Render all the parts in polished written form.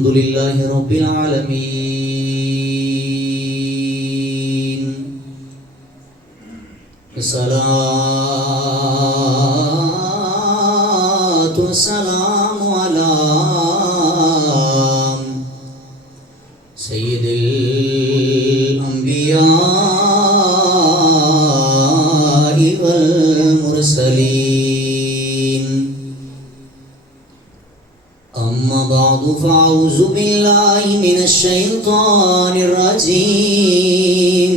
الحمد لله رب العالمين الصلاة والسلام على سيد الأنبياء والمرسلين أما بعد فأعوذ بالله من الشيطان الرجيم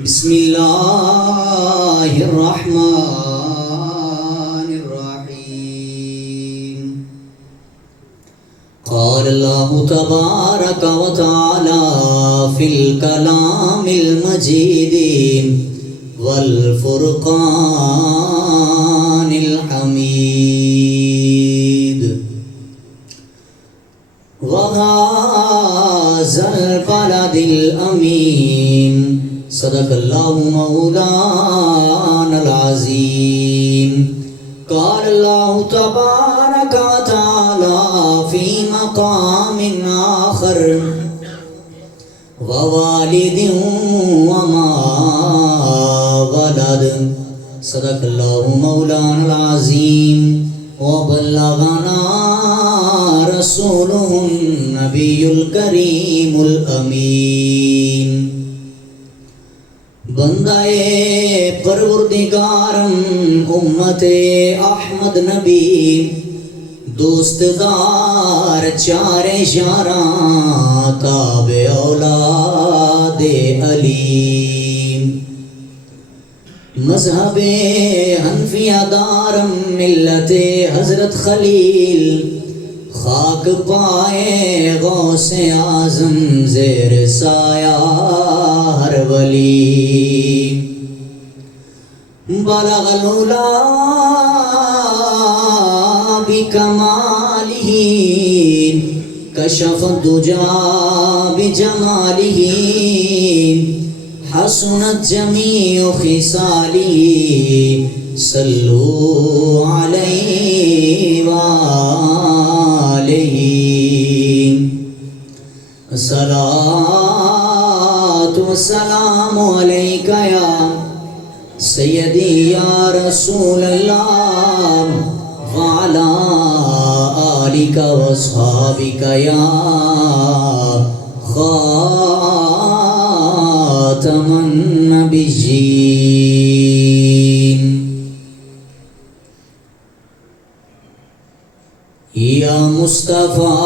بسم الله الرحمن الرحيم قال الله تبارك وتعالى في الكلام المجيد والفرقان الحميد وهذا البلد الأمين صدق الله مولانا العظيم قال الله تبارك وتعالى في مقام آخر ووالد وما ولد صدق الله مولانا العظيم وبلغنا رسوله النبي الكريم الأمين بندے پروردگارم امت احمد نبی دوست دار چار یاراں تابع اولاد علی مذہب حنفیہ دارم ملت حضرت خلیل خاک پائے غوث اعظم زیر سایہ ہر ولی بلغ العلا بکمالہ کشف الدجا بجمالہ حسنت جمیع خصالہ صلو علیہ وآلہ الصلاة والسلام علیک یا سیدی یا رسول اللہ وعلا آلک واصحابک یا خاتم النبیین یا مصطفیٰ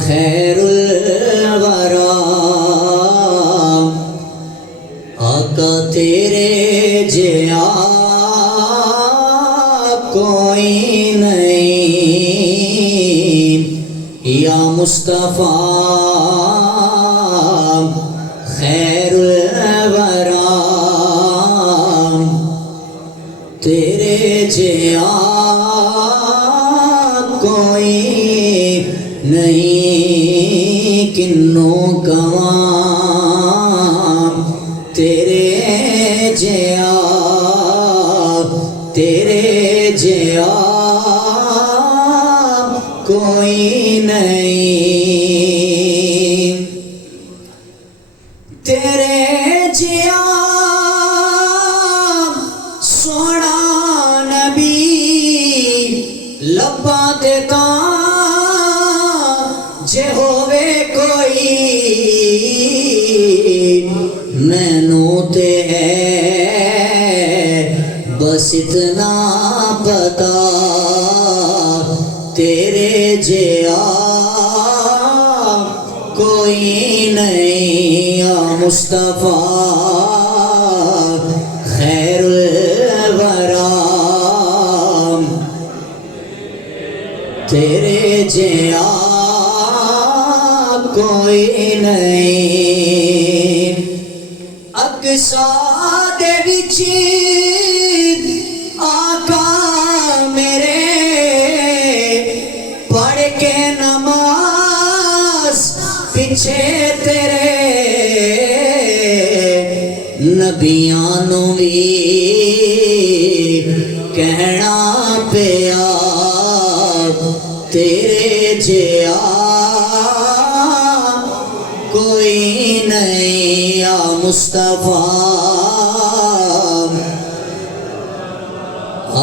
خیر الورا آقا تیرے جیا کوئی نہیں یا مصطفیٰ خیر الورا تیرے جیا کوئی نہیں کنوں کواں تیرے جیا کوئی نہیں تیرے جیا سونا نبی لبا دیتا جے ہووے کوئی مینوں تے ہے بس اتنا پتا تیرے جیا کوئی نہیں یا مصطفیٰ خیر الورا تیرے جیا کوئی نہیں اقصا دے وچ آقا میرے پڑھ کے نماز پیچھے تیرے نبیاں نوں بھی کہنا پیا تیرے جیا کوئی نہیں یا مصطفیٰ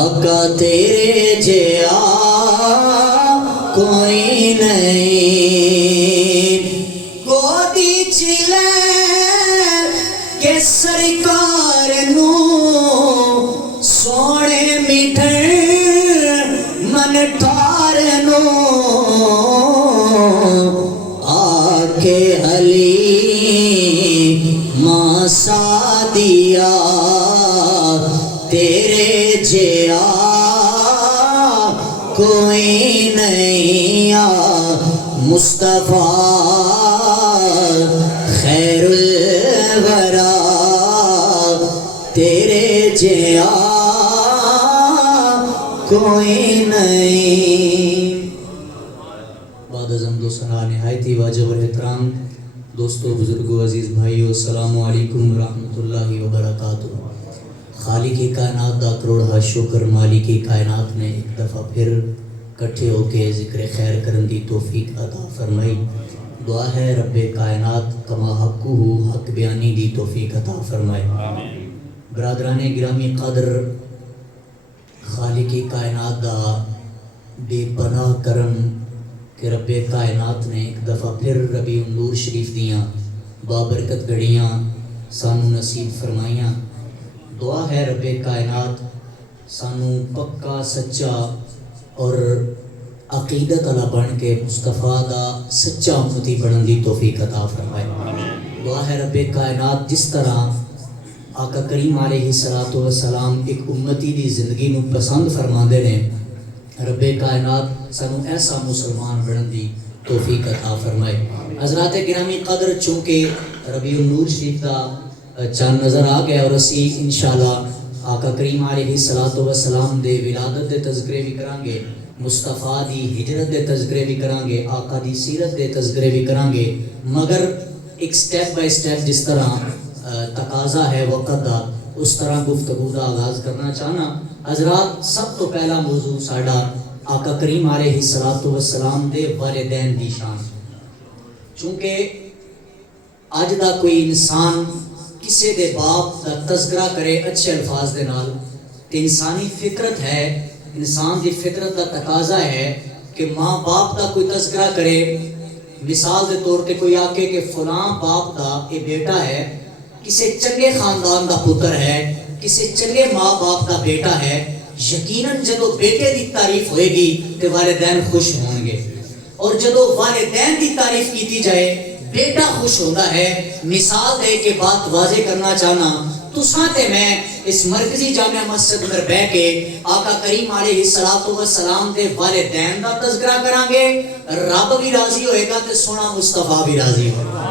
آقا تیرے جیا کوئی نہیں گودی چلے کہ سرکار نو سونے میٹھے من ٹھار نو آکے علی ماں سادیا تیرے جیا کوئی نہیں یا مصطفیٰ خیر الورا تیرے جیا کوئی نہیں. بعد از حمد و ثنا نہایت ہی واجب الاحترام دوستو بزرگو عزیز بھائیو السلام علیکم ورحمۃ اللہ وبرکاتہ. خالق کائنات دا کروڑا شکر مالک کائنات نے ایک دفعہ پھر کٹھے ہو کے ذکر خیر کرن دی توفیق عطا فرمائی. دعا ہے رب کائنات کما حقہ حق بیانی دی توفیق عطا فرمائے. برادران گرامی قدر خالق کائنات دا بے پناہ کرم کہ رب کائنات نے ایک دفعہ پھر ربیع النور شریف دیاں بابرکت گھڑیاں سانو نصیب فرمائیاں. دعا ہے رب کائنات سانو پکا سچا اور عقیدت علا بن کے مصطفیٰ دا سچا امتی بنن دی توفیق عطا فرمائے. دعا ہے رب کائنات جس طرح آقا کریم علیہ السلام ایک امتی دی زندگی نو پسند فرماندے نے رب کائنات سانو ایسا مسلمان بنن دی توفیق عطا فرمائے. حضرات گرامی قدر چونکہ ربیع النور شریف دا چاند نظر آ گیا اور اسی انشاءاللہ آقا کریم علیہ السلام دے ولادت دے تذکرے بھی کران گے, مصطفیٰ دی ہجرت دے تذکرے بھی کران گے, آقا دی سیرت دے تذکرے بھی کران گے, مگر ایک سٹیپ بائی سٹیپ جس طرح تقاضا ہے وقت دا اس طرح گفتگو دا آغاز کرنا چاہنا. حضرات سب تو پہلا موضوع ساڈا آقا کریم علیہ السلام دے والدین دی شان. چونکہ اج دا کوئی انسان کسے دے باپ دا تذکرہ کرے اچھے الفاظ دے نال تے انسانی فطرت ہے, انسان دی فطرت دا تقاضا ہے کہ ماں باپ دا کوئی تذکرہ کرے. مثال دے طور تے کوئی آکے کہ فلاں باپ دا یہ بیٹا ہے, کسے چنگے خاندان دا پتر ہے, کسے چنگے ماں باپ دا بیٹا ہے, یقیناً جدو بیٹے دی تعریف ہوئے گی تے والدین خوش ہوں گے, اور جدو والدین دی تعریف کیتی جائے بیٹا خوش ہوتا ہے. مثال دے کے بات واضح کرنا چاہنا تساں تے میں اس مرکزی جامع مسجد میں بیٹھ کے آقا کریم علیہ السلام دے والدین دا تذکرہ کران گے, رب بھی راضی ہوئے گا تے سونا مصطفیٰ بھی راضی ہوئے گا.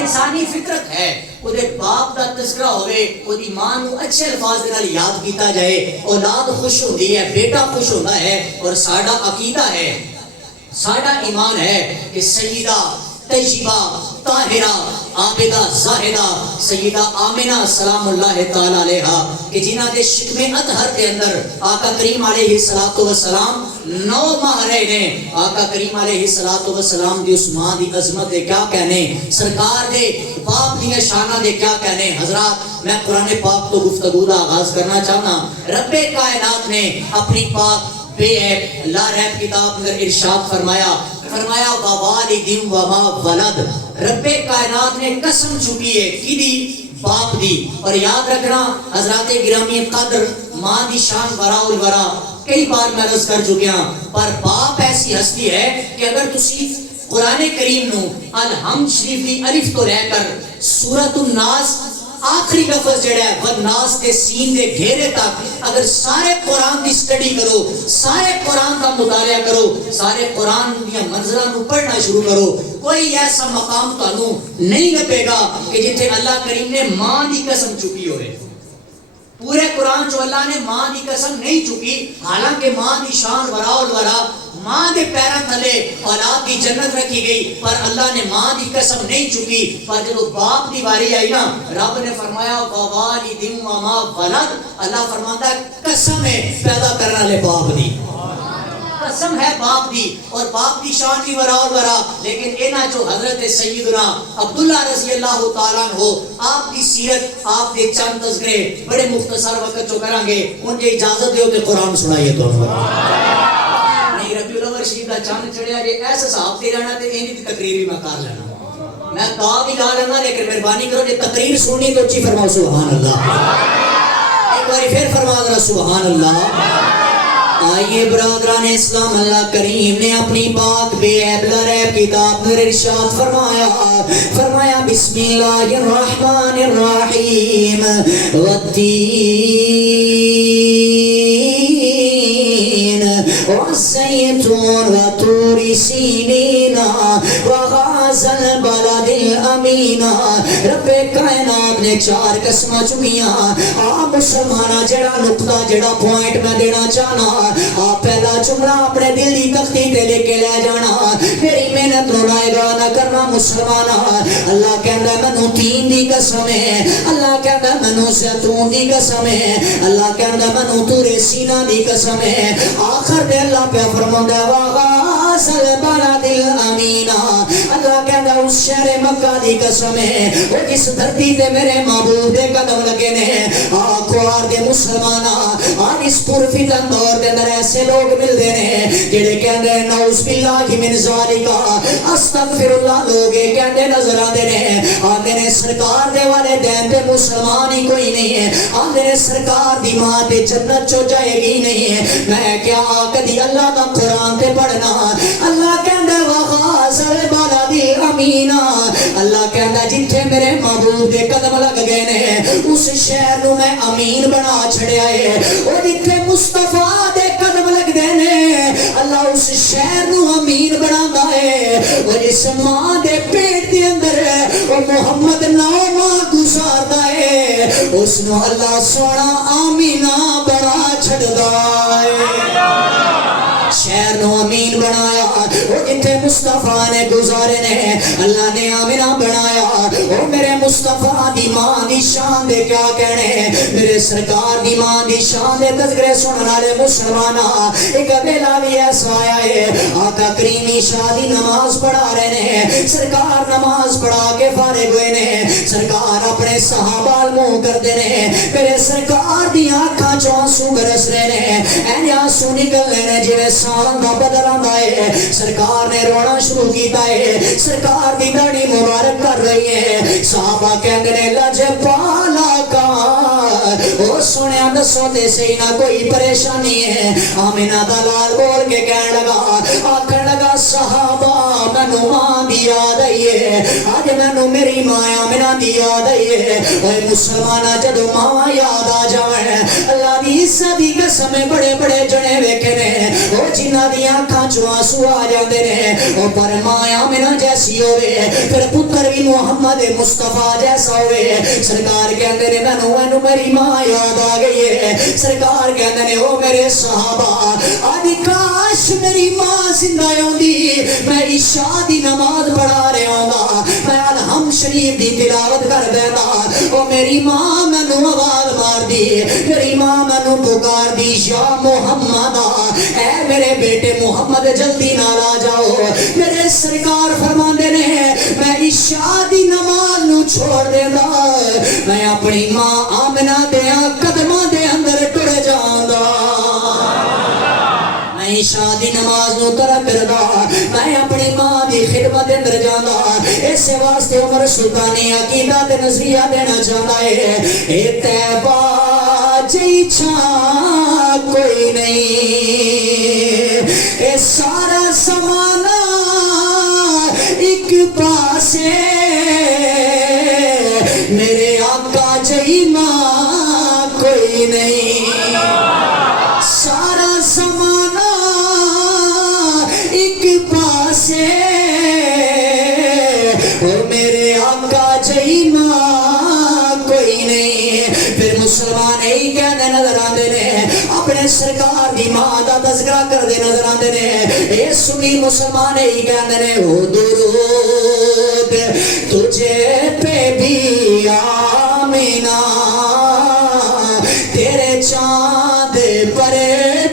انسانی فطرت ہے او دے باپ دا تذکرہ ہوئے, او دی ماں نو اچھے الفاظ دے نال یاد کیتا جائے, اولاد خوش ہوندی ہے, بیٹا خوش ہوتا ہے. اور ساڈا عقیدہ ہے, ساڈا ایمان ہے کہ سیدہ طیبہ طاہرہ عابدہ زاہدہ سیدہ آمنہ سلام اللہ تعالی علیہا کہ جنہ دے شکم اطہر کے اندر آقا کریم علیہ السلام 9 ماہ رہے نے. آقا کریم علیہ السلام دی اس ماں دی عظمت دے کیا کہنے, سرکار دے باپ دی شانہ دے کیا کہنے. حضرات میں قرآن پاک تو گفتگو دا آغاز کرنا چاہنا. رب کائنات نے اپنی پاک بے عیب لا ریب کتاب اندر ارشاد فرمایا ووالد وما ولد. رب کائنات نے قسم چکی ہے کی دی, باپ دی. اور یاد رکھنا حضرات گرامی قدر ماں دی شان ورا الورا کئی بار میں عرض کر چکیا, پر باپ ایسی ہستی ہے کہ اگر تسی قرآن کریم نو الحمد شریف دی الف تو لے کر سورۃ الناس آخری لفظ جڑا ہے والناس کے سین دے گھیرے تک اگر سارے قرآن دی سٹڈی کرو, سارے قرآن کا مطالعہ کرو, سارے قرآن دیا منزلہ نو پڑھنا شروع کرو, کوئی ایسا مقام تانوں نہیں لبے گا کہ جتھے اللہ کریم نے ماں دی قسم چکی ہوئے. پورے قرآن جو اللہ نے ماں دی قسم نہیں چکی, حالانکہ ماں دی شان ورا الورا, ماں دے پیرا تھلے اولاد دی جنت رکھی گئی, پر اللہ نے ماں دی قسم نہیں چکی. پر جب باپ دی باری آئی نا, رب نے فرمایا ووالد وما ولد. اللہ فرماتا ہے قسم ہے پیدا کرنا لے باپ دی, قسم ہے باپ دی اور باپ دی شان بھی برا اور برا، لیکن اینا جو حضرت سیدنا عبداللہ رضی اللہ تعالیٰ عنہ آپ دی سیرت آپ دے چند تذکرے بڑے مختصر وقت جو کریں گے، ان کے اجازت دیو کہ قرآن سنائیے تو نہیں ربیع الاول شریف کا چند چڑھیا جے ایسا صاحب تے رہنا تے اینی دی تقریر بھی میں کر لینا، میں گا بھی گا لینا، لیکن مہربانی کرو جے تقریر سننی تو اچھی فرماؤ سبحان اللہ، ایک باری پھر فرما ذرا سبحان اللہ۔ آئیے برادران اسلام، اللہ کریم نے اپنی پاک بے عیب لریب کتاب میں ارشاد فرمایا بسم اللہ الرحمن الرحیم والتین والزیتون وطور سینین وغاز البلد الامین۔ رب کائنات نے 4 قسمہ چکیاں، آپ مسلمانہ جڑا نقطہ جڑا پوائنٹ میں دینا چاہنا، آپ پہلا جملہ اپنے دل دی تختی تے لے کے لے جانا، میری محنت لڑائے گا نہ کرنا مسلمانہ۔ اللہ کہندا ہے مینوں تین دی قسم ہے، اللہ کہندا ہے مینوں زیتون دی قسم ہے، اللہ کہندا ہے مینوں طور سینا دی قسم ہے۔ آخر دے اللہ پہ فرماوندا ہے وغاز البلد الامین، اللہ کہندا ہے اس شہر مکہ دی قسم ہے، وہ جس دھرتی تے میرے محبوب دے قدم لگے نے۔ آخوار دے مسلمانہ آج اس پرفتن دور دے اندر ایسے لوگ ملتے ہیں جڑے کہندے ہیں نعوذ باللہ من ذالک استغفر اللہ، لوگ کہندے نظر آتے ہیں، آتے ہیں سرکار دے والے دین تے مسلمان ہی کوئی نہیں ہے، آتے ہیں سرکار دی ماں تے جنت چو جائے گی نہیں ہے۔ میں کیا کدی اللہ دا قرآن تے پڑھنا، اللہ کہندے وغاز البلد الامین، اللہ کہندا جتھے میرے محبوب دے قدم لگ گئے نے اس شہر نو میں امین بنا چھڑیا ہے، اور جتھے مصطفیٰ دے قدم لگ دے نے اللہ اس شہر نو امین بنا ہے، اور اس ماں دے پیٹ دے اندر وہ محمد 9 ماہ گزاردا ہے، اس نو اللہ سونا آمینہ بنا چھڑدا ہے، شہر نو امین بنایا، وہ جتھے مصطفیٰ نے گزارے نے اللہ نے آمینہ بنایا۔ وہ میرے مصطفیٰ دی ماں دی شان دے کیا کہنے، میرے سرکار دی ماں دی شان دے تذکرے سنن والے مسلمانہ ایک ویلا بھی ایسا آیا ہے، آقا کریمی شادی نماز پڑھا رہے نے، سرکار نماز پڑھا کے فارغ ہوئے نے، سرکار اپنے صحابہ منہ کردے نے، میرے سرکار دی آنکھاں چوں آنسو برس رہے نے، این آنسو نکل رہے نے جویں سان دا بدر آندا ہے، سرکار نے رونا شروع کیتا ہے، سرکار دی داڑھی مبارک کر رہی ہے، صحابہ کہندے نے لج پالا کا او سنیا دسو تے صحیح نہ کوئی پریشانی ہے۔ آمینہ دا لال بول کے کہنے لگا، آکھن لگا صحابہ مینوں ماں دی یاد آئی ہے، آج مینوں میری ماں آمینہ دی یاد آئی ہے۔ اے مسلمانہ جدو ماں یاد آ جاویں، اللہ دی عزت دی قسم بڑے بڑے جنے ویکھے نے، او جنہاں دی آنکھاں چوں آنسو آ جاندے نے، او پر ماں آمینہ جیسی ہوئے، پھر پتر بھی محمد مصطفیٰ جیسا ہوئے۔ سرکار کہندے نے مینوں میری ماں یاد آ گئی ہے، سرکار کہندے نے او میرے صحابہ آج کاش میری ماں زندہ ہوندی، میں عشاء دی نماز پڑھا رہا ہوندا، میں الحمد شریف دی تلاوت کر دیتا، او میری ماں مینوں آواز مار دی، میری ماں مینوں پکار دی یا محمد، اے میرے بیٹے محمد جلدی نال آ جاؤ۔ میرے سرکار فرماندے نے میں عشاء دی نماز نو چھوڑ دیندا، میں اپنی ماں آمنہ دیاں قدماں دے اندر ٹر جاندا، میں عشاء دی نماز نو ترک کردا، میں اپنی ماں دی خدمت اندر جاندا۔ اس واسطے عمر سلطانی عقیدہ تے نظریہ دینا چاہتا ہے، اے طیبہ جئی چھاں کوئی نہیں، اے سارا زمانہ ایک پاسے، میرے آقا جئی ماں کوئی نہیں، سارا زمانہ ایک پاسے، اور میرے آقا جئی ماں کوئی نہیں۔ پھر مسلمان یہی کہنے نظر آتے نے، اپنے سرکار دی ماں دا تذکرہ کر دے نظر آتے نے، اے سنی مسلمان یہی کہنے نے، او درود تجھے پہ بھی آمینہ، تیرے چاند پر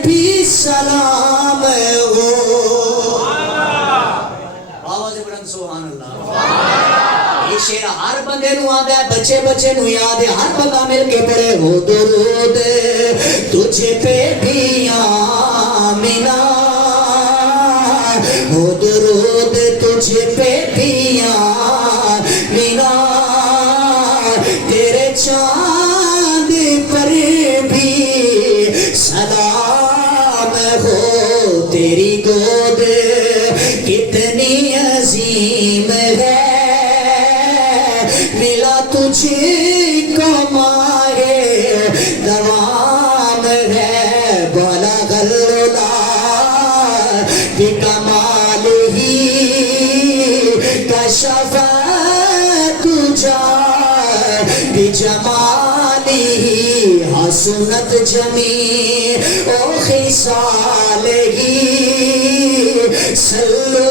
بھی سلام شیر ہر بندے نو آندا ہے، بچے بچے نو یاد ہے، ہر بندہ مل کے پڑھے ہو درود تجھ پہ بھی آمنہ، ہو درود تجھ پہ بھی آمنہ، تیرے چاند پر بھی سلام ہو، تیری گود کتنی عظیم ہے، ملا تجھ کو ماہے دوام ہے، بلغ العلا بکمالہ کشف الدجی بجمالہ، حسنت جمیع خصالہ، صلو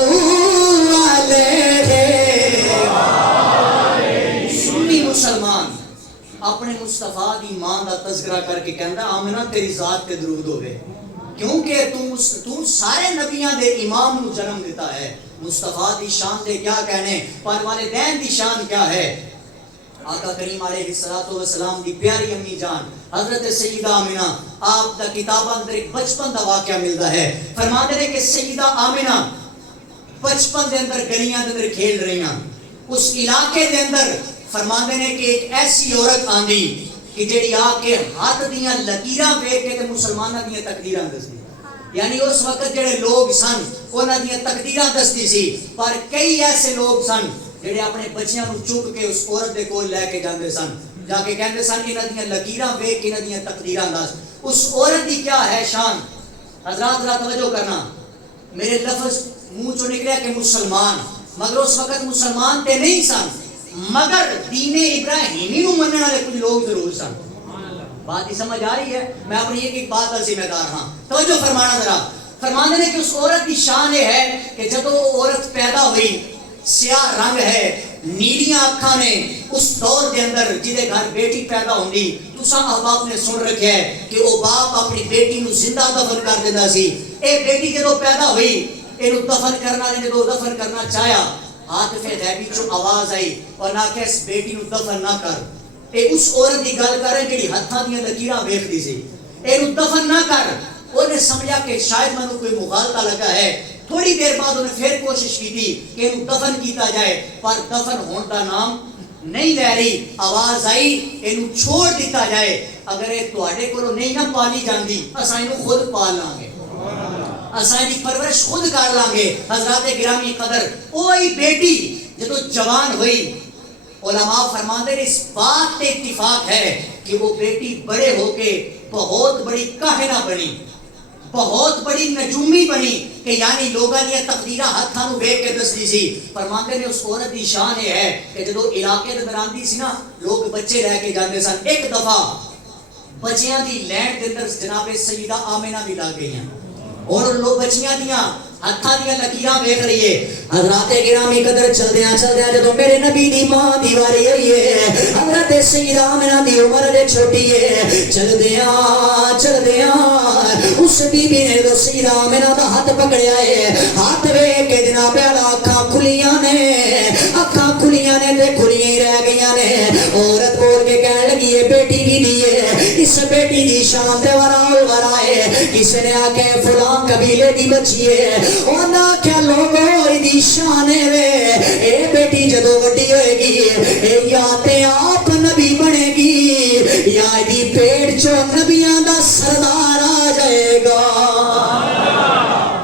علیہ۔ سنی مسلمان اپنے مصطفیٰ دی ماں دا تذکرہ کر کے کہندا آمنہ تیری ذات تے درود ہوئے، کیونکہ تو سارے نبیاں دے امام نو جنم دیتا ہے۔ مصطفیٰ دی شان دے کیا کہنے، پر والدین دی شان کیا ہے؟ آقا کریم علیہ السلام دی پیاری امی جان حضرت سیدہ آمنہ، آپ دا کتاباں اندر ایک بچپن دا واقعہ ملتا ہے، فرماتے ہیں کہ سیدہ آمنہ بچپن دے اندر گلیاں دے اندر کھیل رہی ہیں، اس علاقے دے اندر فرماتے ہیں کہ ایک ایسی عورت آندی کہ جڑی آ کے ہاتھ دیاں لکیراں ویکھ کے تے مسلماناں دیاں تقدیراں دسدی، یعنی اس وقت جڑے لوگ سن انہاں دیاں تقدیراں دسدی سی، پر کئی ایسے لوگ سن جڑے اپنے بچیاں نو چک کے اس عورت دے کول لے کے جاندے سن، جا کے کہندے سن انہاں دیاں لکیراں ویکھ کے انہاں دیاں تقدیراں دس۔ اس عورت دی کیا ہے شان؟ حضرات ذرا توجہ کرنا، میرے لفظ منہ چوں نکلیا کہ مسلمان، مگر اس وقت مسلمان تے نہیں سن، مگر دین ابراہیمی نو مننے والے کچھ لوگ ضرور سن۔ بات ہی سمجھ آ رہی ہے؟ میں اپنی ایک بات کا ذمہ دار ہاں، توجہ فرمانا ذرا۔ فرمانے نے کہ اس عورت کی شان یہ ہے کہ جب وہ عورت پیدا ہوئی، سیاہ رنگ ہے، نیلیاں اکھاں نے، اس دور دے اندر جدے گھر بیٹی پیدا ہوندی تساں احباب نے سن رکھیا ہے کہ وہ باپ اپنی بیٹی نو زندہ دفن کر دیندا سی۔ اے بیٹی جدوں پیدا ہوئی، اینو دفن کرنا نے جدوں دفن کرنا چاہیا، عاطف غیبی چوں آواز آئی اور نہ کہ اس بیٹی نو دفن نہ کر۔ اے اس عورت دی گل کر رہے جڑی ہتھاں دیاں لکیراں ویکھدی سی، اینو دفن نہ کر۔ انہیں سمجھا کہ شاید مینوں کوئی مغالطہ لگا ہے، تھوڑی دیر بعد انہیں پھر کوشش کی تھی کہ انہوں دفن کیتا جائے، پر دفن ہون دا نام نہیں لے رہی۔ آواز آئی انہوں چھوڑ دیتا جائے، اگر یہ تواڈے کولوں نہیں نہ پالی جاندی اساں انہوں خود پال لیں گے، اساں دی پرورش خود کر لیں گے۔ حضرات گرامی قدر، وہی بیٹی جدو جوان ہوئی، علماء فرماتے ہیں اس بات تے اتفاق ہے کہ وہ بیٹی بڑے ہو کے بہت بڑی کاہنہ بنی، بہت بڑی نجومی بنی، کہ یعنی لوگاں دی تقدیراں ہتھاں نو ویکھ کے دسدی سی۔ فرماتے نے اس عورت دی شان یہ ہے کہ جدو علاقے دے آندی سی نا، لوگ بچے لے کے جاندے سن، ایک دفعہ بچیاں دی لینڈ دے اندر جناب سیدہ آمنہ بھی لگ گئیاں، اور لوگ بچیاں دیاں ہتھاں دیاں لکیراں ویکھ رہی ہے۔ حضرات گرامی قدر چلدیاں چلدیاں جدوں میرے نبی دی ماں دی واری ہوئی ہے، حضرت سیدہ آمنہ دی عمر دے چھوٹی ہے، چلدیاں چلدیاں اس بی بی نے تو سیدہ آمنہ دا ہاتھ پکڑیا ہے، ہاتھ ویکھ کے جناب اعلیٰ اکھاں کھلیاں نے تے کھلیاں رہ گئیاں نے۔ عورت بول کے کہن لگی ہے بیٹی کی دیے، اس بیٹی دی شان تے ورا ورا ہے، کسی نے آکے فلاں قبیلے دی بچی ہے، انہاں کیا لوگوں دی شان ہے، اے بیٹی جدو وڈی ہوئے گی اے یا تے آپ نبی بنے گی یا دی پیٹ چو نبیاں دا سردار آ جائے گا۔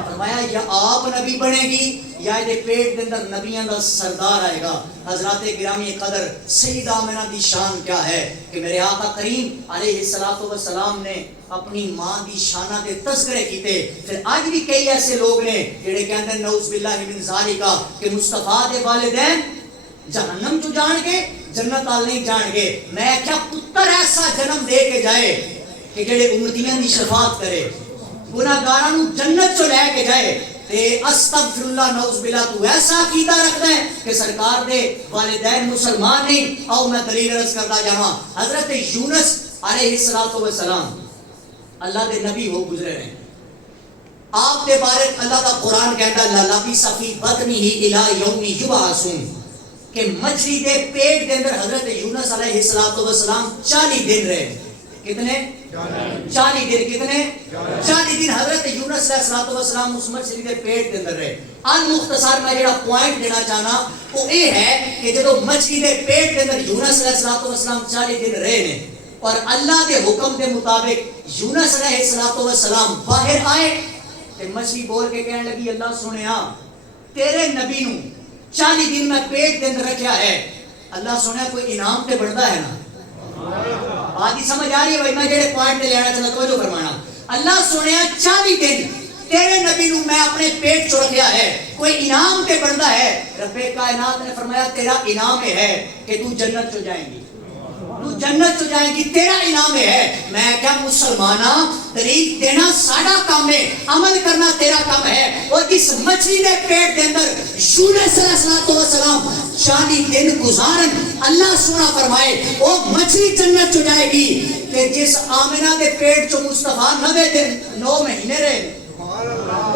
فرمایا یا آپ نبی بنے گی یا دے پیٹ دے اندر نبیاں دا سردار آئے گا۔ حضرات گرامی قدر، سیدہ آمنہ دی شان کیا ہے کہ میرے آقا کریم علیہ السلام نے اپنی ماں دی شانہ دے تذکرے کیتے۔ پھر آج بھی کئی ایسے لوگ نے جڑے کہندے ہیں نعوذ باللہ من ذالکا کہ مصطفیٰ دے والدین جہنم جو جان گے جنت آل نہیں جان گے۔ میں کیا پتر ایسا جنم دے کے جائے کہ جڑے امتیاں دی شفاعت کرے، گناہگاراں نو جنت چو لے کے جائے، تے استغفر اللہ نعوذ باللہ تو ایسا عقیدہ رکھتا ہے کہ سرکار دے والدین مسلمان نہیں۔ آؤ میں دلیل عرض کرتا جاواں، حضرت یونس علیہ السلام اللہ دے نبی ہو گزرے ہیں، آپ دے بارے اللہ دا قرآن کہتا ہے لَلَبِثَ فِي بَطْنِهِ إِلَىٰ يَوْمِ يُبْعَثُونَ، کہ مچھلی دے پیٹ دے اندر حضرت یونس علیہ السلام 40 دن رہے. کتنے؟ 40 دن. کتنے؟ 40 دن حضرت یونس علیہ السلام اس مچھلی دے پیٹ دے اندر رہے. ان مختصر میں جڑا پوائنٹ دینا چاہنا وہ یہ ہے کہ جب مچھلی دے پیٹ دے اندر یونس علیہ السلام 40 دن رہے نے اور اللہ دے حکم دے مطابق یونس علیہ السلام باہر آئے تے مچھلی بول کے کہنے لگی اللہ سنیا تیرے نبی نو 40 دن میں پیٹ دے اندر رکھیا ہے. اللہ سنیا کوئی انعام تے بڑھتا ہے نا. بات ہی سمجھ آ رہی ہے بھائی میں جڑے پوائنٹ تے لینا چاہتا توجہ فرمانا. اللہ سنیا 40 دن تیرے نبی نو میں اپنے پیٹ چ رکھیا ہے کوئی انعام تے بڑھتا ہے. رب کائنات نے فرمایا تیرا انعام ہے کہ تو جنت چ جائیں گی. تو جنت چ جائیں گی تیرا انعام ہے. میں کیا مسلمانہ طریق دینا ساڈا کام ہے عمل کرنا تیرا کام ہے. اور اس مچھلی دے پیٹ دے اندر یونس علیہ السلام 40 دن گزارن اللہ سونا فرمائے وہ مچھلی جنت چ جائے گی کہ جس آمنہ دے پیٹ چ مصطفیٰ 9 مہینے رہے.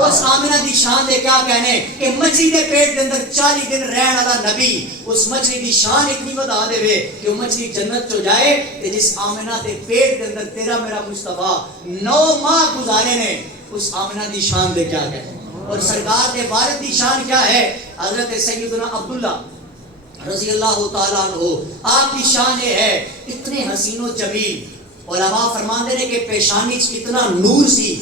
اس آمنہ دی شان دے کیا کہنے کہ مچھلی دے پیٹ دے اندر 40 دن رہن والا نبی اس مچھلی دی شان اتنی بتا دے وے کہ وہ مچھلی جنت چ جائے تے جس آمنہ دے پیٹ دے اندر تیرا میرا مصطفیٰ 9 ماہ گزارے نے اس آمنہ دی شان دے کیا کہنے. اور سرکار دے والد دی شان کیا ہے حضرت سیدنا عبداللہ رضی اللہ تعالیٰ عنہ. آپ کی شان یہ ہے اتنے حسین و جمیل. علماء فرماندے نے کہ پیشانی اتنا نور سی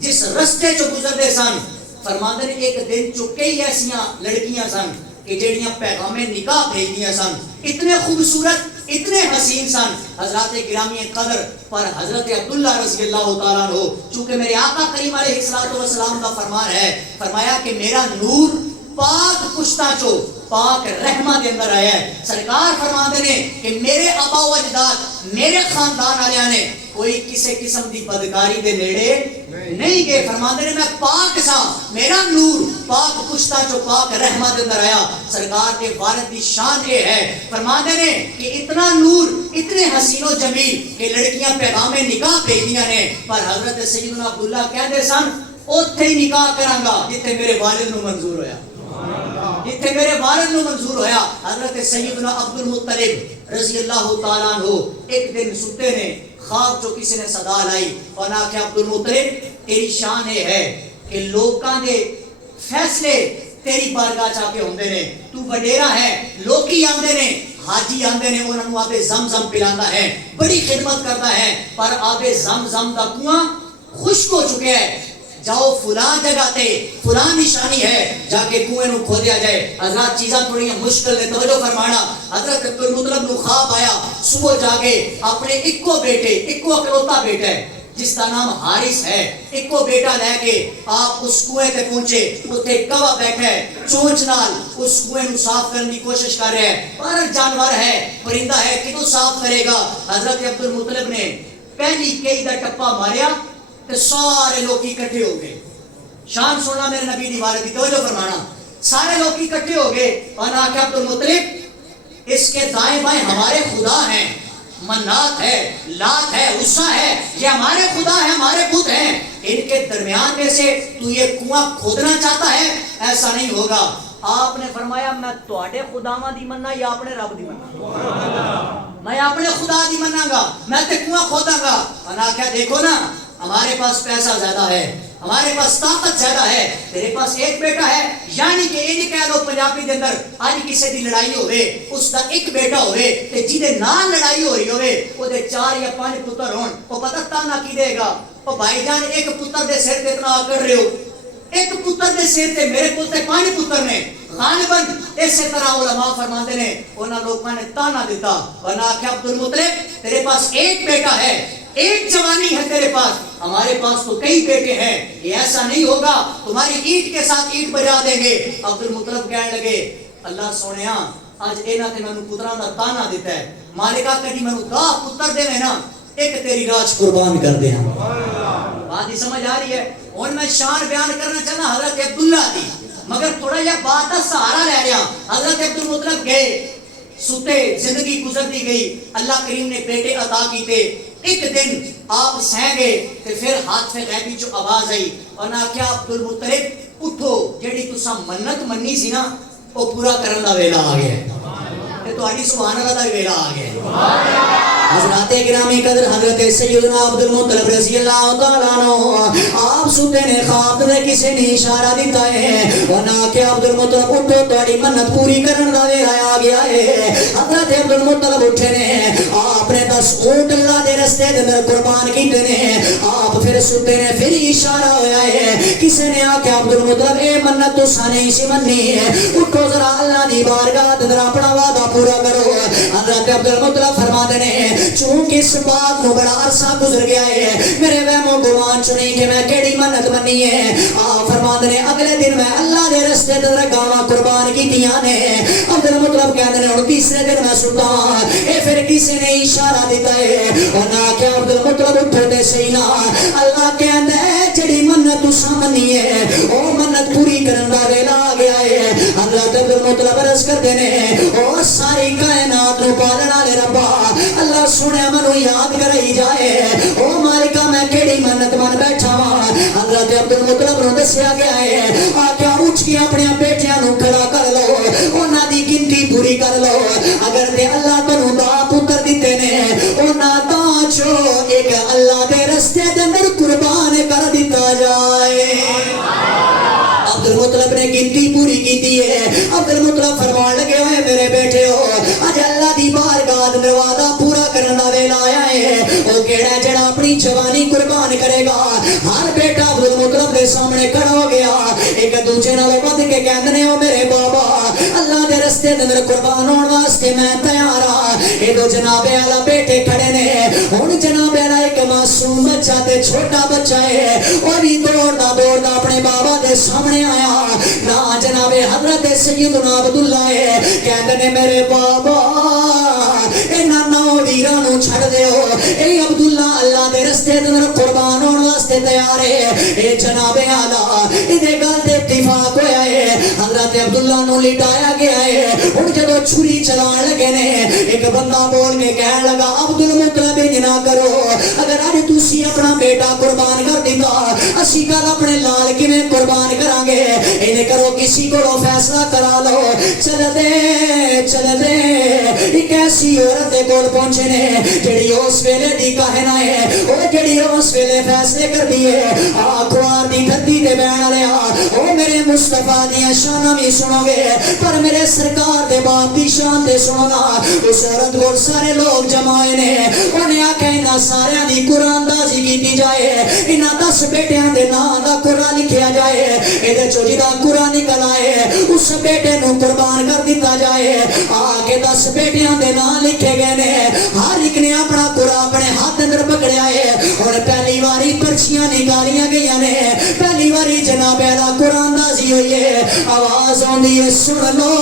جس رستے چو گزرتے سن. فرماندے نے ایک دن چو کئی ایسیاں لڑکیاں سن کہ جڑیاں پیغام نکاح بھیجدیاں سن. اتنے خوبصورت اتنے حسین سن حضرات گرامی قدر. پر حضرت عبداللہ رضی اللہ تعالیٰ عنہ چونکہ میرے آقا کریم علیہ السلام کا فرمان ہے فرمایا کہ میرا نور پاک پشتا چو پاک رحمہ دے اندر آیا ہے. سرکار فرماندے نے کہ میرے آبا و اجداد میرے خاندان والے نے کوئی کسی قسم دی بدکاری دے نیڑے نہیں گئے. فرماندے نے میں پاک سا میرا نور پاک پشتا چو پاک رحمہ دے اندر آیا. سرکار کے والد دی شان یہ ہے فرماندے نے کہ اتنا نور اتنے حسین و جمیل کہ لڑکیاں پیغام نکاح بھیجدیاں نے. پر حضرت سیدنا عبداللہ کہندے سن اوتھے ہی نکاح کراں گا جتھے میرے والد نو منظور ہویا. جتھے میرے والد نو منظور ہویا. حضرت سیدنا عبد المطلب رضی اللہ تعالیٰ عنہ ایک دن ستے نے خواب جو کسی نے صدا لائی اور نہ کہ عبد المطلب تیری شان یہ ہے کہ لوکاں دے فیصلے تیری بارگاہ چاہ کے ہوندے نے. تو وڈیرا ہے لوکی آندے نے حاجی آندے نے انہاں نوں آب زمزم پلاتا ہے بڑی خدمت کرتا ہے. پر آب زمزم دا کنواں خشک ہو چکے ہے. جاؤ فلاں جگہ تے فلاں نشانی ہے جا کے کنویں نو کھودیا جائے. حضرات چیزاں تھوڑی مشکل ہے توجہ فرمانا. حضرت عبد المطلب نو خواب آیا صبح جاگے اپنے اکو بیٹے اکو اکلوتا بیٹا ہے جس کا نام حارث ہے اکو بیٹا لے کے آپ اس کنویں تے پہنچے. اتنے کوا بیٹھا ہے چونچ نال اس کنویں نو صاف کرنے کی کوشش کر رہا ہے. پر جانور ہے پرندہ ہے کتوں صاف کرے گا. حضرت عبد المطلب نے پہلی کئی دا ٹپا ماریا کہ سارے لوگ اکٹھے ہو گئے. شان سننا میرے نبی دی والد کی توجہ فرمانا. سارے لوگ اکٹھے ہو گئے اور آخیا عبد المطلب اس کے دائیں بائیں ہمارے خدا ہیں منات ہے لات ہے عزا ہے یہ ہمارے خدا ہے ہمارے بت ہیں. ان کے درمیان میں سے تو یہ کنواں کھودنا چاہتا ہے ایسا نہیں ہوگا. آپ نے فرمایا میں تواڈے خداواں دی مننا یا اپنے رب دی مننا. میں اپنے خدا دی مننا گا میں تے کنواں کھودا گا. اور آخیا دیکھو نا ہمارے پاس پیسہ زیادہ ہے ہمارے پاس طاقت زیادہ ہے تیرے پاس ایک بیٹا ہے. یعنی کہ یہ کہہ لو پنجابی دے اندر آج کسی دی لڑائی ہوئے اس دا ایک بیٹا ہوئے تے جی دے نال لڑائی ہو رہی ہوئے وہ دے 4 یا 5 پتر ہون وہ پتہ تانا کی دے گا. وہ بھائی جان ایک پتر دے سر تے اتنا آکڑ رہے ہو ایک پتر دے سر تے میرے کول تے 5 پتر نے. غالباً اسی طرح علماء فرماندے نے انہاں لوگوں نے تانا دیتا اور آخیا عبد المطلب تیرے پاس ایک بیٹا ہے ایک جوانی ہے تیرے پاس ہمارے پاس تو کئی بیٹے ہیں یہ ایسا نہیں ہوگا تمہاری اینٹ کے ساتھ اینٹ بجا دیں گے. عبد المطلب کہنے لگے اللہ سونیا آج اینا تے مینوں پتراں دا تانا دیتا ہے مالکا کدی مینوں 10 پتر دے نا ایک تیری راج قربان کر دے. بات ہی سمجھ آ رہی ہے. اور میں شان بیان کرنا چاہنا حضرت عبداللہ دی مگر تھوڑا یہ بات کا سہارا لے رہا. حضرت عبد المطلب گئے ستے زندگی گزرتی گئی اللہ کریم نے بیٹے عطا کیتے. ایک دن آپ سہ گئے تے پھر ہاتھ سے غیبی جو آواز آئی اور نہ کیا عبد المطلب اٹھو جیڑی تساں منت منی سی نا وہ پورا کرن دا ویلا آ گیا ہے. تہاڈی سبحان اللہ دا ویلا آ گیا حضرات گرامی قدر حضرت سیدنا عبد المطلب رضی اللہ تعالیٰ عنہ آپ ستے نے خواب میں کسی نے اشارہ دیتا ہے ورنہ کہ عبد المطلب اٹھو تہاڈی منت پوری کرن دا ویلا آ گیا ہے حضرت عبد المطلب اٹھے نے آپ نے 10 اونٹ اللہ دے رستے دے اندر قربان کیتے نے آپ پھر ستے نے پھر اشارہ ہویا ہے کسی نے آ کے عبد المطلب اے منت تو سانے سی مننی ہے اٹھو ذرا اللہ دی بارگاہ دے اندر اپنا وعدہ پورا کرو حضرت عبد المطلب فرماتے نے چونکہ اس بات کو بڑا عرصہ گزر گیا ہے میرے وہم و گمان چنی کہ میں کیڑی منت منی ہے آپ فرماتے نے اگلے دن میں اللہ دے رستے تے گاواں قربان کیتیاں نے عبد المطلب کہندے نے ہن تیسرے دن میں ستا اے پھر کسی نے اشارہ دیتا ہے ورنہ کہ عبد المطلب اٹھو تے صحیح نہ اللہ کہندا ہے جڑی منت تساں منی ہے او منت پوری کرن دا ویلا آ گیا ہے حضرت عبد المطلب عرض کردے نے او ساری کائنات نو پالن والے ربا اللہ سنے منو یاد کرائی جائے او مالکا میں کیڑی منت من بیٹھا وا حضرت عبد المطلب نو دسیا گیا ہے آکیا اٹھ کے اپنے بیٹیاں نو کھڑا کر لو انہاں دی گنتی پوری کر لو اگر تے اللہ تنو دا پتر دیتے نے انہاں دا چو ایک اللہ دے رستے دے اندر قربان کر دیتا جائے عبد المطلب نے گنتی پوری کی ہے عبد المطلب فرمان لگے ہوئے میرے بیٹے ہو اج اللہ دی بارگاہ دے وعدہ پورا کرن دا ویلا آیا ہے او کیڑا جڑا اپنی جوانی قربان کرے گا ہر بیٹا عبد المطلب دے سامنے کھڑا ہو گیا ایک دوسرے نال ود کے کہندے نے او میرے بابا اللہ دے رستے دے اندر قربان ہون واسطے میں تیار ہاں اے دو جناب اعلی بیٹے کھڑے نے ہن جناب اعلی ایک معصوم بچہ تے چھوٹا بچہ ہے او بھی دوڑدا اپنے بابا دے سامنے آیا نا جناب حضرت سیدنا عبداللہ ہے کہندے نے میرے بابا انہاں نو ویراں نو چھڑ دیو اے عبداللہ اللہ دے رستے دے اندر قربان ہون واسطے تیار ہے اے جناب اعلی اے گل تے اتفاق ہویا ہے حضرت عبداللہ نو لٹایا گیا ہے ہن جدوں چھری چلان لگے نے ایک بندہ بول کے کہن لگا عبد المطلب نہ کرو اگر اج تسی اپنا بیٹا قربان کر دیتا اسی کل اپنے لال کیویں قربان کران گے انہیں کرو کسی کو فیصلہ کرا لو چل دے ایک ایسی عورت دے کول پہنچے نے جڑی اس ویلے دی کہنا ہے او جڑی اس ویلے فیصلے کر دیے اخبار دی دھرتی تے بیان والیا او میرے مصطفیٰ دی شان بھی سنو گے پر میرے سرکار دے باپ دی شان تے سنو گا اس عورت کو سارے لوگ جمع نے انہیں آکھیا انہاں سارے دی قرآن دازی کیتی جائے انہاں 10 بیٹیاں دے نام دا قرآن لکھیا جائے اے جو جدا قرآن نکل آئے اس بیٹے نو قربان کر دیتا جائے آگے 10 بیٹیاں دے نام لکھے گئے نے ہر ایک نے اپنا قرآن اپنے ہاتھ اندر پکڑیا ہے اور پہلی واری پرچیاں نکالیاں گئیاں نے پہلی واری جناب اعلیٰ قرآن دازی ہوئی ہے آواز آندی ہے سن لو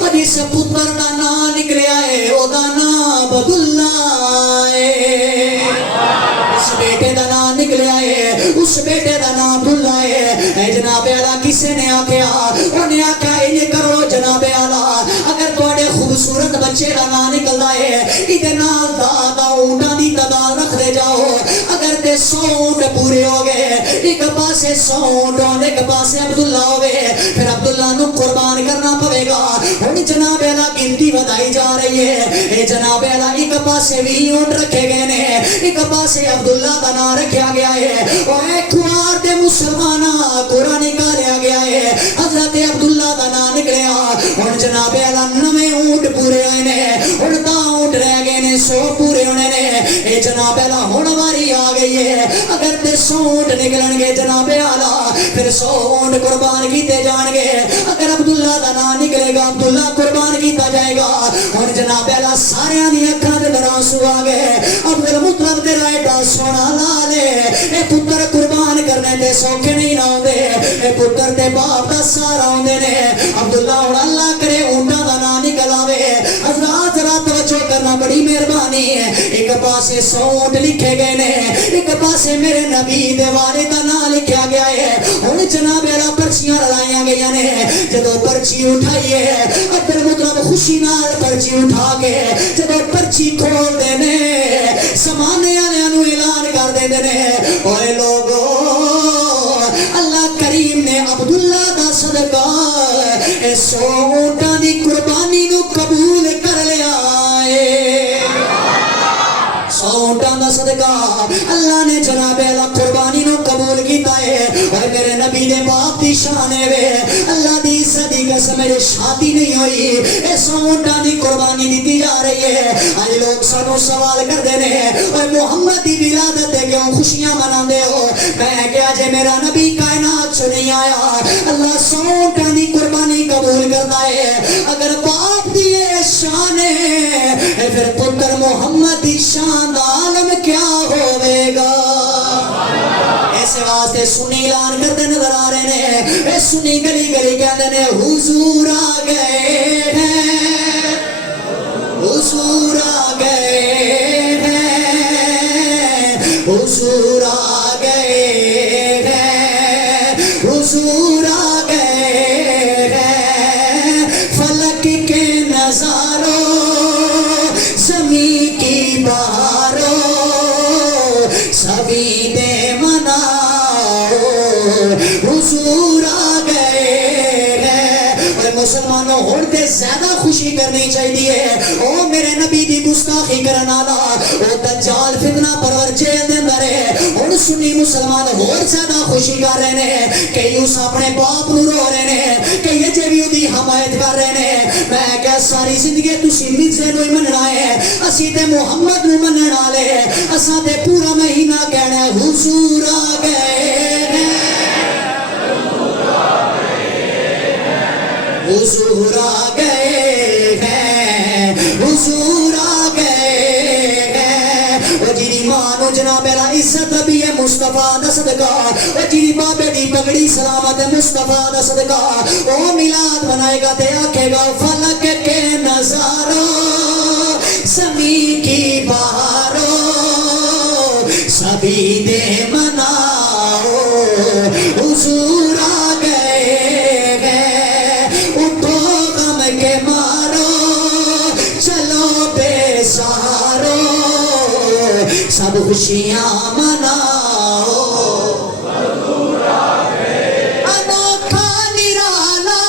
اور اس پتر دا نام نکلیا ہے او دا نام عبداللہ ہے اس بیٹے دا نام نکلیا ہے اس بیٹے دا نام عبداللہ ہے اے جناب اعلیٰ کسے نے آکھیا انہیں آکھیا انہیں کرو جناب اعلیٰ اگر تواڈے خوبصورت بچے دا نام نکلدا ہے ایدے نال دا اونٹاں دی تعداد رکھ دے جاؤ اگر تے 100 اونٹ پورے ہو گئے ایک پاسے 100 اونٹ اور ایک پاسے عبداللہ ہوئے پھر عبداللہ نو قربان کرنا پڑے گا ہن جناب اعلیٰ گنتی ودائی جا رہی ہے اے جناب اعلیٰ ایک پاسے 20 اونٹ رکھے گئے نے ایک پاسے عبداللہ دا نام رکھیا گیا ہے اور ایک خوار دے مسلمانہ قرآن نکالیا گیا ہے حضرت عبداللہ دا نام نکلیا ہن جناب اعلیٰ 9 اونٹ پورے ہوئے نے ہن 10 اونٹ رہ گئے نے 100 پورے ہونے نے اے جناب اعلیٰ ہن واری آ گئی ہے اگر تے 100 اونٹ نکلن گے جناب اعلیٰ پھر 100 اونٹ قربان کیتے جان گے اگر عبداللہ دا نام نکلے گا عبداللہ قربان کیتا جائے گا ہن جناب اعلیٰ سارے دی اکھاں دے آنسو آ گئے عبد المطلب تیرا ایڈا سونا لال ہے اے پتر قربان کرنے تے سوکھے نہیں نہ ہوندے اے پتر تے باپ دا سارا ہوندے نے عبداللہ ہن اللہ کرے اونٹاں دا نام نکل آوے حضرات ذرا توجہ کرنا بڑی مہربانی ہے ایک پاسے 100 اونٹ لکھے گئے نے ایک پاسے میرے نبی دے والد دا نام لکھیا گیا ہے ہن جناب اعلیٰ پرچیاں لائیاں گئیاں نے جدوں پرچی اٹھائی ہے عبد المطلب خوشی نال پرچی اٹھا کے جدوں پرچی کھول دے نے سمانے والےاں نو اعلان کر دے نے اوے لوگو اللہ کریم نے عبداللہ دا صدقہ 100 اونٹاں دی قربانی نو قبول کر اللہ نے جناب اللہ قربانی نو قبول کیتا ہے اور میرے نبی دے باپ دی شان ہے وے اللہ دی عزت دی قسم میری شادی نہیں ہوئی اس اونٹاں دی قربانی دیتی جا رہی ہے اج لوگ سانو سوال کردے نے اوے محمد دی ولادت تے کیوں خوشیاں مناندے ہو میں کہیا جے میرا نبی کائنات چ نہیں آیا اللہ اونٹاں دی قربانی قبول کردا ہے اگر باپ دی شان ہے پھر پتر محمد دی شان دا عالم کیا ہوے گا ایسے واسطے سنی اعلان کرتے نظر آ رہے ہیں اے سنی گلی گلی کہتے ہیں حضور آ گئے ہیں حضور آ گئے ہیں حضور آ گئے ہیں حضور آ گئے ہیں فلک کے نظاروں زمین کی بہاروں سبھی دے مناؤ حضور آ گئے ہیں اور مسلمانوں ہوتے زیادہ خوشی کرنی چاہیے او میرے نبی دی گستاخی کرنا او دجال فتنہ پرور جیل دے اندر ہے اور سنی مسلمان اور زیادہ خوشی کر رہے ہیں کہ اس اپنے باپ نو رو رہے ہیں کہ یہ جے بھی دی حمایت کر رہے ہیں میں کہ ساری زندگی تسی مرزے نو ہی مننا ہے اسی تے محمد نو منن والے اساں تے پورا مہینہ کہنا حضور آ گئے ہیں حضور آ گئے ہیں حضور آ گئے ہیں وہ جیری مانو جناب عزت نبی مصطفیٰ دا صدقہ وہ جیری بابے دی پگڑی سلامت مصطفیٰ دا صدقہ وہ میلاد بنائے گا تے آکھے گا فلک کے نظاروں زمین کی بہاروں سبھی دے مناؤ حضور آ گئے ہیں اٹھو غم کے مارو چلو بے سہارو سب خوشیاں مناؤ حضور آ گئے انوکھا نرالا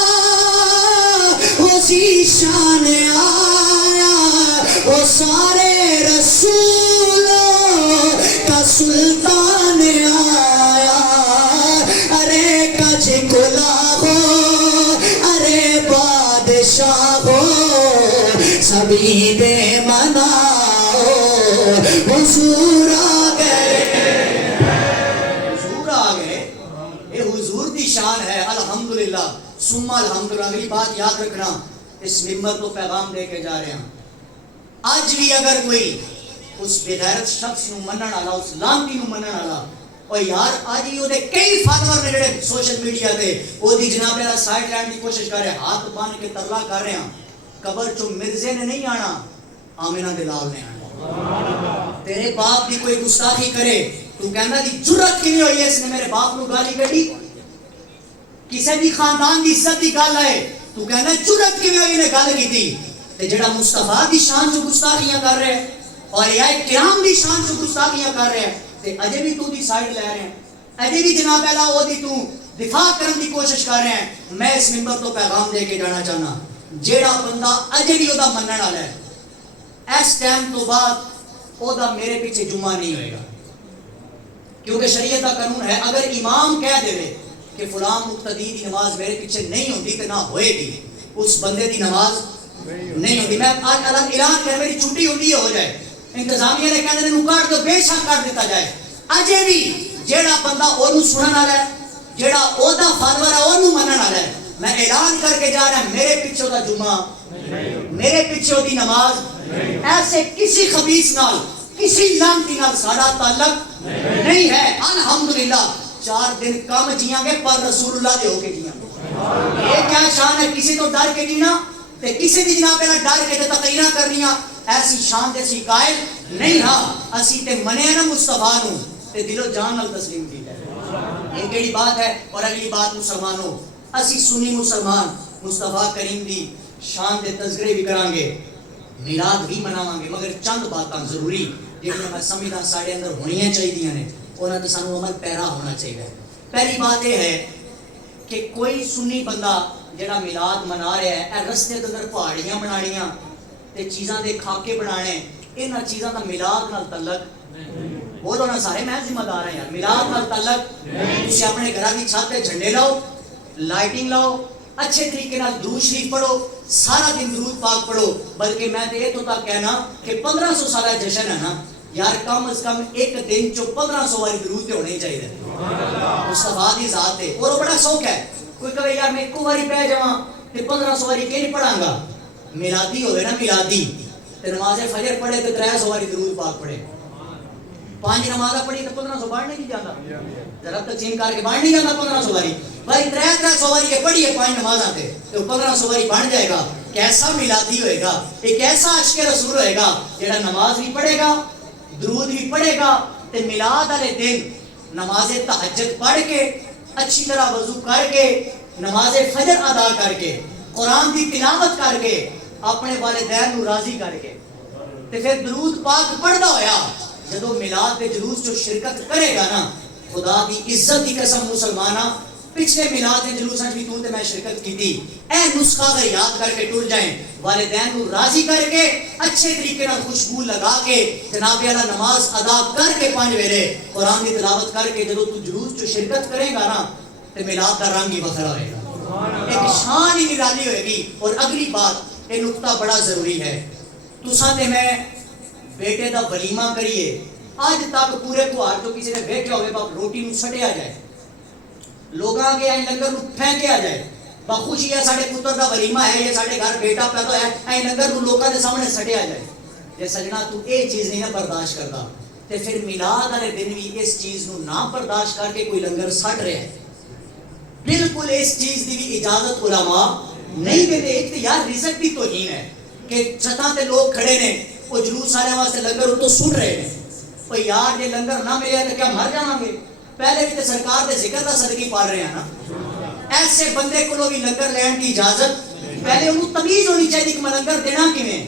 اسی شان آیا وہ سارے رسولوں کا سلطان آیا ارے کج کلا ہو ارے بادشاہ ہو سبھی دے مناؤ حضور آ گئے حضور آ گئے یہ حضور دی شان ہے الحمدللہ ثم الحمدللہ اگلی بات یاد رکھنا اس ممبر کو پیغام دے کے جا رہے ہیں آج بھی اگر کوئی اس بغیرت شخص نو منن والا اس لانتی نو منن والا اور یار آج بھی دے کئی فالوور نے جڑے سوشل میڈیا تے او دی جناب میرا سائٹ لینڈ دی کوشش کر رہے ہاتھ باندھ کے ترلا کر رہے ہیں قبر چوں مرزے نے نہیں آنا آمینہ دلال نے آنا تیرے باپ دی کوئی گستاخی کرے تو کہنا دی جرت کیویں ہوئی ہے اس نے میرے باپ نو گالی کڈی کسے بھی خاندان دی عزت دی گل ہے تو کہنا جرت کیویں ہوئی نے گل کیتی تے جڑا مصطفیٰ دی شان چ گستاخیاں کر رہے ہیں اور یہ کرام دی شان چ گستاخیاں کر رہے ہیں تے اجے بھی تو دی سائیڈ لے رہے ہیں اجے بھی جناب اعلیٰ او دی تو دفاع کرن دی کوشش کر رہے ہیں میں اس ممبر تو پیغام دے کے جانا چاہنا جیڑا بندہ اجے بھی او دا منن والا ہے اس ٹائم تو بعد او دا میرے پیچھے جمعہ نہیں ہوئے گا کیونکہ شریعت کا قانون ہے اگر امام کہہ دے کہ فلاں مقتدی دی نماز میرے پیچھے نہیں ہوتی تے نہ ہوئے گی اس بندے دی نماز نہیں ہوتی میں آج الگ اعلان کر میری چھٹی ہوتی ہو جائے انتظامیہ نے کہتے ہیں کاٹ دو بے شک کاٹ دیتا جائے اجے بھی جیڑا بندہ اونوں سنن والا ہے جیڑا او دا فالوور ہے اونوں منن والا ہے میں اعلان کر کے جا رہا ہوں میرے پیچھے دا جمعہ میرے پیچھے دی نماز ایسے کسی خبیث نال کسی لعنتی نال ساڈا تعلق نہیں ہے الحمدللہ 4 دن کم جیاں گے پر رسول اللہ دے ہو کے جیاں گے یہ کیا شان ہے کسی تو ڈر کے جینا تے کسی دی جناب پہلا ڈر کے تے تقریرا کرنیاں ایسی شان دے سی قائل نہیں ہاں اسی تے منے نا مصطفیٰ نو تے دل و جان نال تسلیم کیتا ہے یہ کیڑی بات ہے اور اگلی بات مسلمانوں اسی سنی مسلمان مصطفیٰ کریم دی شان دے تذکرے بھی کران گے میلاد بھی مناواں گے مگر چند باتاں ضروری جہاں میں سمجھدا ساڈے اندر ہونیاں چاہیے نے انہاں تے سانو عمل پیرا ہونا چاہیے پہلی بات یہ ہے کہ کوئی سنی بندہ جڑا میلاد منا رہا ہے اے رستے دے اندر پہاڑیاں بنانیاں تے چیزاں دے کھاکے بنانے انہاں چیزاں دا میلاد نال تعلق بولو نا سارے میں ذمہ دار ہوں یار میلاد نال تعلق تسی اپنے گھر کی چھت تے جھنڈے لاؤ لائٹنگ لاؤ اچھے طریقے نال درود شریف پڑھو سارا دن درود پاک پڑھو بلکہ میں تے یہ تو تک کہنا کہ 1500 سالہ جشن ہے نا یار کم از کم ایک دن چو 1500 واری درود تے ہونے چاہیے مصطفیٰ دی ذات ہے اور بڑا شوق ہے کوئی کہے یار میں ایک واری پہ جاواں تے 1500 واری کہ نہیں پڑھاں گا میلادی ہوئے نا میلادی تے نماز فجر پڑھے تے 300 واری درود پاک پڑھے 5 نمازاں پڑھی تے 1500 بڑھ نہیں جاتا ذرا تقسیم کر کے بڑھ نہیں جاتا 1500 واری بھائی 300 واری یہ پڑھی ہے 5 نمازاں تے تو 1500 واری بڑھ جائے گا کیسا میلادی ہوئے گا ایک ایسا عشق رسول ہوئے گا جڑا نماز بھی پڑھے گا درود بھی پڑھے گا تے میلاد والے دن نماز تہجد پڑھ کے اچھی طرح وضو کر کے نماز فجر ادا کر کے قرآن کی تلاوت کر کے اپنے والدین کو راضی کر کے تے پھر درود پاک پڑھدا ہویا جدو میلاد کے جلوس جو شرکت کرے گا نا خدا دی عزت دی قسم مسلمانہ پچھلے میلاد کے جلوساں بھی تو تے میں شرکت کی تھی اے نسخہ اگر یاد کر کے ٹر جائیں والدین کو راضی کر کے اچھے طریقے نال خوشبو لگا کے جناب اعلیٰ نماز ادا کر کے 5 ویلے قرآن کی تلاوت کر کے جدو تو جلوس جو شرکت کرے گا نا تے میلاد کا رنگ ہی بکھرا ہوئے گا ایک شان ہی نرالی ہوئے گی اور اگلی بات یہ نقطہ بڑا ضروری ہے تساں تے میں بیٹے دا ولیمہ کریے آج تک پورے کوہار جو کسی نے بیٹھے ہوئے باپ روٹی نو سٹیا جائے لوگاں کے این لنگر نو پھینکے آ جائے با خوشی ہے ساڑھے پتر دا ولیمہ ہے یہ ساڑھے گھر بیٹا پیدا ہے این لنگر نو لوگاں دے سامنے سٹیا جائے یہ سجنا تو اے چیز نہیں نہ برداشت کرتا تے پھر میلاد والے دن بھی اس چیز نو نہ برداشت کر کے کوئی لنگر سٹ رہے ہیں بالکل اس چیز دی بھی اجازت علماء نہیں دیتے ایک یار رزق بھی توہین ہے کہ چھتاں تے لوگ کھڑے نے وہ جلوس آنے واسطے لنگر تو سن رہے ہیں وہ یار یہ لنگر نہ ملے تو کیا مر جاواں گے پہلے بھی تے سرکار دے ذکر دا صدقے پڑھ رہے ہیں نا ایسے بندے کو بھی لنگر لین کی اجازت پہلے انہوں تمیز ہونی چاہیے کہ میں لنگر دینا کیویں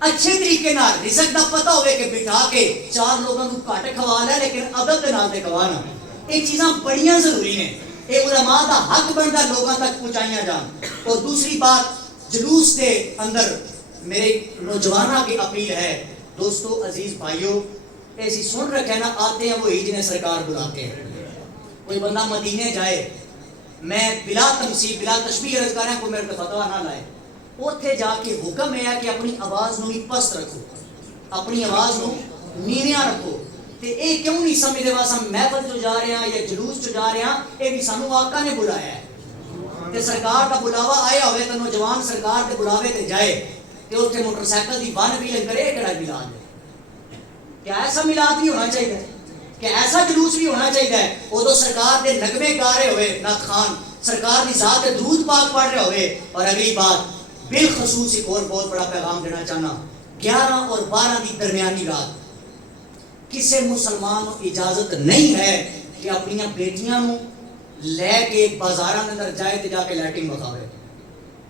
اچھے طریقے نال رزق دا پتہ ہوئے کہ بٹھا کے 4 لوگوں کو کٹ کھوا لے لیکن ادب دے نال تے کھوانا یہ چیزاں بڑیاں ضروری ہیں یہ علماء دا حق بنتا لوگوں تک پہنچائیاں جان اور دوسری بات جلوس کے اندر میرے نوجوانوں کی اپیل ہے دوستو عزیز بھائیوں ایسی سن رکھے نا آتے ہیں وہی جنہیں سرکار بلاتے ہیں کوئی بندہ مدینے جائے میں بلا تمثیل بلا تشبیہ عرض کر رہا ہوں کوئی میرے کو فتویٰ نہ لائے اوتھے جا کے حکم ہے کہ اپنی آواز نو بھی پست رکھو اپنی آواز نو نیویاں رکھو تے اے کیوں نہیں سمجھدے واسا محفل جو جا رہے ہیں یا جلوس جو جا رہے ہیں اے بھی سانو آقا نے بلایا ہے تے سرکار دا بلاوا آیا ہوئے تے نوجوان سرکار دے بلاوے تے جائے تے اوتھے موٹر سائیکل دی بن بھی لگ کرے کڑا میلاد ہے کیا ایسا میلاد بھی ہونا چاہیے کہ ایسا جلوس بھی ہونا چاہیے وہ تو سرکار دے نغمے گا رہے ہوئے نعت خان سرکار دی ذات درود پاک پڑھ رہے ہوئے اور اگلی بات بالخصوص ایک اور بہت بڑا پیغام دینا چاہنا 11 اور 12 دی درمیانی رات کسے مسلمان کو اجازت نہیں ہے کہ اپنی بیٹیاں نو لے کے بازاراں دے اندر جائے تے جا کے لائٹنگ بکھاوے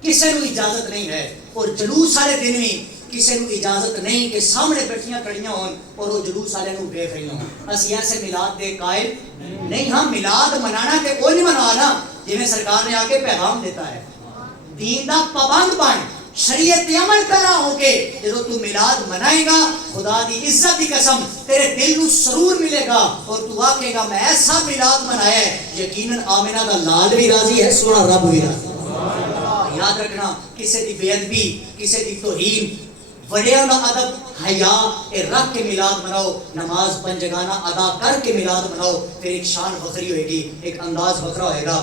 کسے نو اجازت نہیں ہے اور جلوس والے دن بھی کسی نو اجازت نہیں کہ سامنے بیٹھیاں کھڑیاں ہون اور وہ جلوس والے نو دیکھ رہی ہوں اسی ایسے میلاد دے قائل نہیں ہاں میلاد منانا تے کوئی نہیں منانا جنہیں سرکار نے آ کے پیغام دیتا ہے دین دا پابند بن شریعت عمل کرا ہو کے جدو تو میلاد منائے گا خدا دی عزت دی قسم تیرے دل نو سرور ملے گا اور تو آکے گا میں ایسا میلاد منایا ہے یقیناً آمنہ دا لال بھی راضی ہے سونا رب بھی راضی یاد رکھنا کسی دی بے ادبی کسی دی توہین وڈیاں دا ادب حیا اے رکھ کے میلاد مناؤ نماز پنجگانہ ادا کر کے میلاد مناؤ پھر ایک شان بکھری ہوئے گی ایک انداز بکھرا ہوئے گا